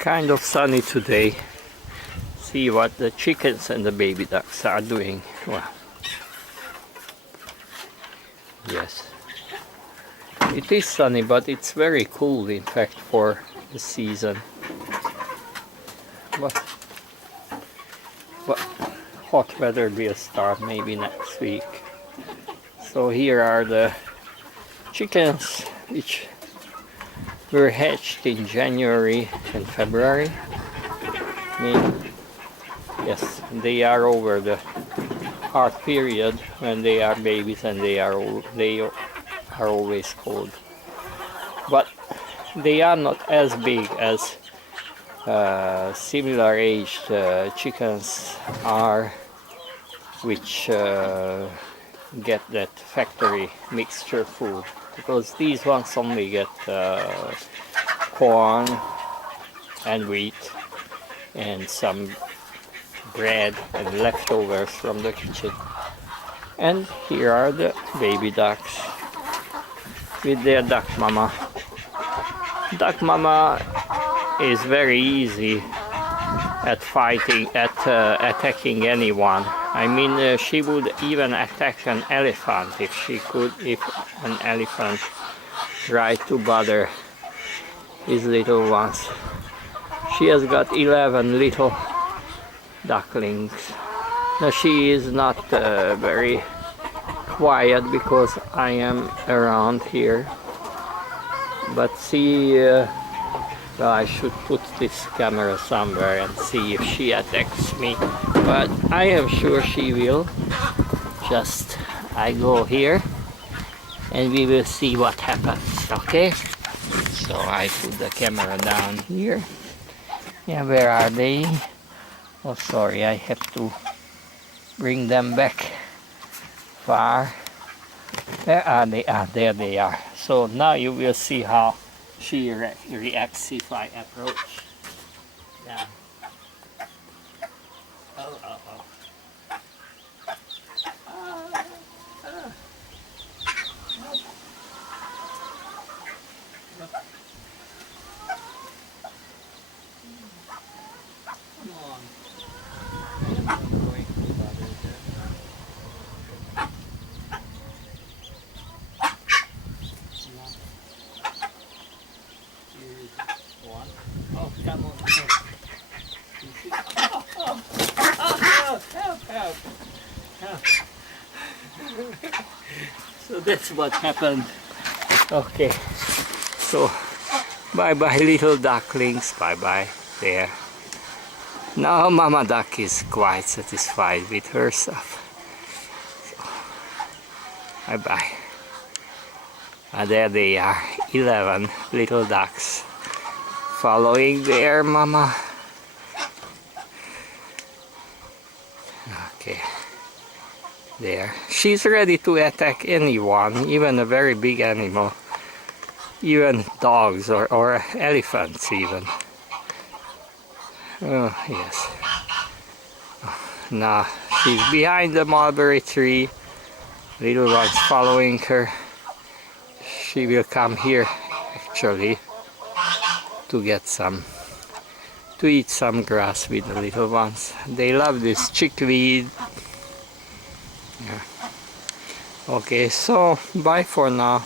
Kind of sunny today. See what the chickens and the baby ducks are doing. Wow. Yes. It is sunny, but it's very cool in fact for the season. But hot weather will start maybe next week. So here are the chickens which were hatched in January and February. Yes, they are over the hard period when they are babies, and they are always cold. But they are not as big as similar aged chickens are, which get that factory mixture food, because these ones only get corn and wheat and some bread and leftovers from the kitchen. And here are the baby ducks with their duck mama. Duck mama is very easy at fighting, at attacking anyone. I mean, she would even attack an elephant if she could, if an elephant tried to bother his little ones. She has got 11 little ducklings. Now she is not very quiet because I am around here, but see, well, I should put this camera somewhere and see if she attacks me, but I am sure she will. Just I go here and we will see what happens. Okay, so I put the camera down here. Yeah, where are they? Oh, sorry, I have to bring them back far. Where are they? Ah, there they are. So now you will see how she reacts if I approach. Yeah. Oh, oh, oh. Come on. I'm not going to bother them. Here is one. Oh, come on. Help. So that's what happened. Okay. So, bye-bye little ducklings. Bye-bye. There. Now Mama Duck is quite satisfied with herself. So, bye-bye. There they are, 11 little ducks following their mama. Okay, there. She's ready to attack anyone, even a very big animal, even dogs or elephants even. Oh, yes. Now she's behind the mulberry tree, little ones following her. She will come here actually to get to eat some grass with the little ones. They love this chickweed. Yeah. Okay, so bye for now.